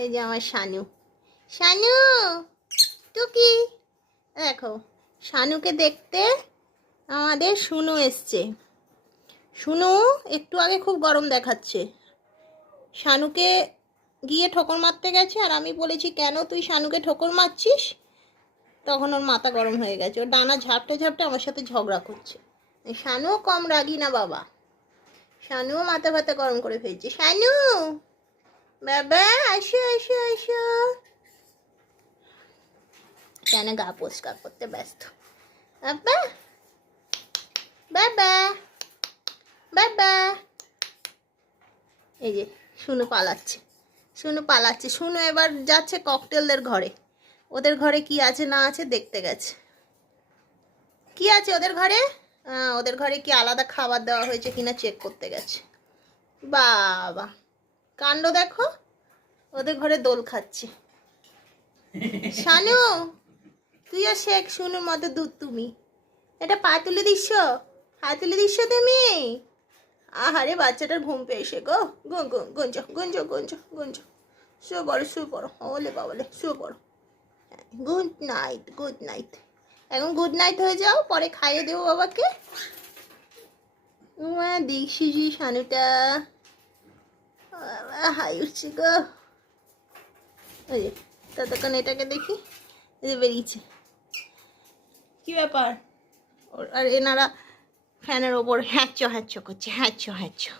এই যে আমার শানু, শানু টুকি, দেখো শানুকে দেখতে আমাদের শুনু এসছে। শুনু একটু আগে খুব গরম দেখাচ্ছে, শানুকে গিয়ে ঠোকর মারতে গেছে। আর আমি বলেছি কেন তুই শানুকে ঠোকর মারছিস, তখন ওর মাথা গরম হয়ে গেছে, ওর ডানা ঝাপটে ঝাপটে আমার সাথে ঝগড়া করছে। শানুও কম রাগি না বাবা, শানুও মাথা ব্যথা গরম করে ফেলছে। শানু বাবা আসো আসো আসো, কেন গা পরিষ্কার করতে ব্যস্ত। বাবা বাবা বাবা, এই যে শুনু পালাচ্ছে, শুনু পালাচ্ছে। শুনু এবার যাচ্ছে ককটেলদের ঘরে, ওদের ঘরে কি আছে না আছে দেখতে গেছে। কি আছে ওদের ঘরে? ওদের ঘরে কি আলাদা খাবার দেওয়া হয়েছে কিনা চেক করতে গেছে। বাবা কাণ্ড দেখো, ওদের ঘরে দোল খাচ্ছে। শানু তুইও শেখ শুনুর মতো দুধ। তুমি এটা পা তুলে দিচ্ছ, পা তুলে দিচ্ছ তুমি। আহারে বাচ্চাটার ঘুম পেয়েছে গো, গুঞ্জ গুঞ্জ গুঞ্জ গুঞ্জ, শুয়ে পড়ো শুয়ে পড়ো, ওলে বাবলে শুয়ে পড়ো। গুড নাইট গুড নাইট, এখন গুড নাইট হয়ে যাও, পরে খাইয়ে দেবো বাবাকে। দেখছি শানুটা হাই উঠছে গো। ওই যে ততক্ষণ এটাকে দেখি, এই যে বেরিয়েছে। কি ব্যাপার? আর এনারা ফ্যানের ওপর হ্যাঁচো হ্যাঁচো করছে, হ্যাঁচো হ্যাঁচো।